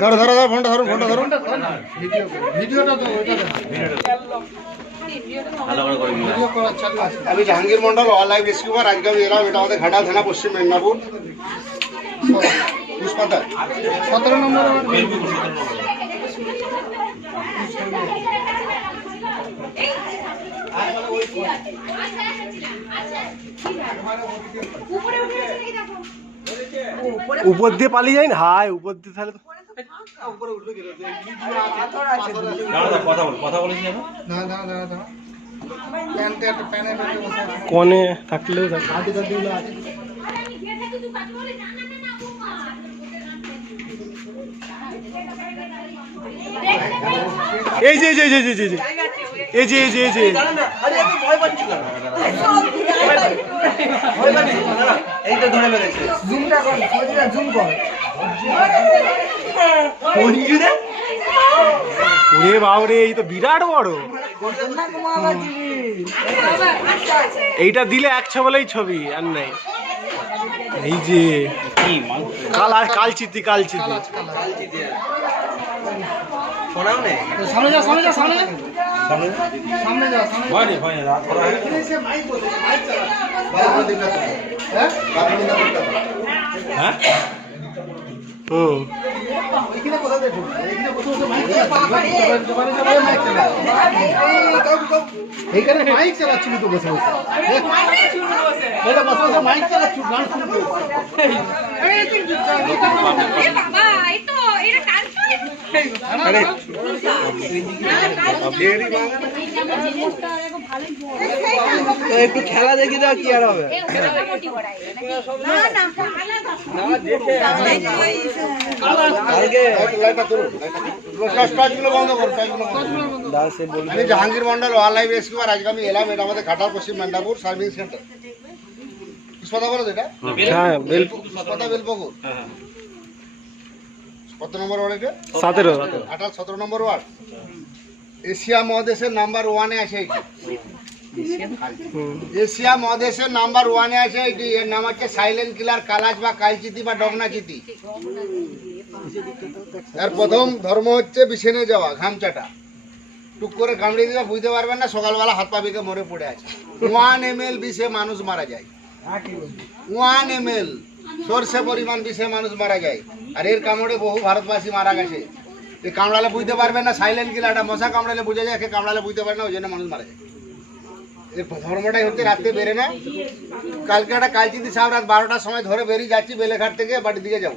ধরো ধরো ধরো ফোনটা ধরো ফোনটা ধরো ভিডিওটা তো ওইটা দেখো। আমি Jahangir Mondal wild life rescuer আজকে আমি এলাম এটা আমাদের ঘাটা থানা পশ্চিম মেদিনীপুর পুষ্পাতা সতেরো নম্বর উপর না হাই উপর দিয়ে তাহলে তো- না প্যানের মধ্যে বসে আছে কনে থাকলেও থাকে। এই যে এই যে এই যে এই যে, এই যে এই যে। এই যে এই যে জুমটা কর জুম কর। ওরে বাবরে এই তো বিরাট বড়। এইটা দিলে এক ছবলেই ছবি আর নাই। এই যে কাল আর কালচিতি কালচিতি সামনে যা সামনে যা সামনে যা সামনে যা সামনে হ্যাঁ হুম এখানে কোথা থেকে ঢুকবে? এখানে বসে বসে মাইক চালাচ্ছিস। দোকানে যাবে, মাইক চালাচ্ছিস। এইখানে মাইক চালাচ্ছিলি তো বসে বসে এটা বসে বসে মাইক চালাচ্ছিস গান শুনতে এই তো এটা কাল একটু খেলা দেখি দাও কি আর হবে। Jahangir Mondal wild life rescuer আজকে আমি এলাম এটা আমাদের ঘাটাল পশ্চিম মেদিনীপুর সার্ভিস সেন্টার পুষ্পাতা বলো এটা? হ্যাঁ বেল পুষ্পাতা বেলপুকুর কত নম্বর ওয়ার্ড এটা? সতেরো। আঠাশ সতেরো নম্বর ওয়ার্ড? এশিয়া মহাদেশের নাম্বার ওয়ানে আছে এটি। এশিয়া মহাদেশের নাম্বার ওয়ানে আছে এটি। এর নাম হচ্ছে সাইলেন্ট কিলার কালাজ বা কালচিতি বা ডগনাচিতি। এর প্রথম ধর্ম হচ্ছে বিছেনে যাওয়া ঘামচাটা টুক করে কামড়ে দিলে বুঝতে পারবেন না সকালবেলা হাত পা বেঁকে মরে পড়ে আছে। ওয়ান এম এল বিষে মানুষ মারা যায়। One M L. সর্ষে পরিমাণ বিষে মানুষ মারা যায়। আর এর কামড়ে বহু ভারতবাসী মারা গেছে। এ কামড়ালে বুঝতে পারবে না সাইলেন্ট কিলারটা মশা কামড়ালে বুঝে যায়, একে কামড়ালে বুঝতে পারে না, ওই জন্য মানুষ মারা যায়। এর ধর্মটাই হচ্ছে রাত্রে বেরে না। কালকে একটা কালচিদি সাহেব রাত বারোটার সময় ধরে বেরিয়ে যাচ্ছি বেলেঘাট থেকে বাড়ির দিকে যাব।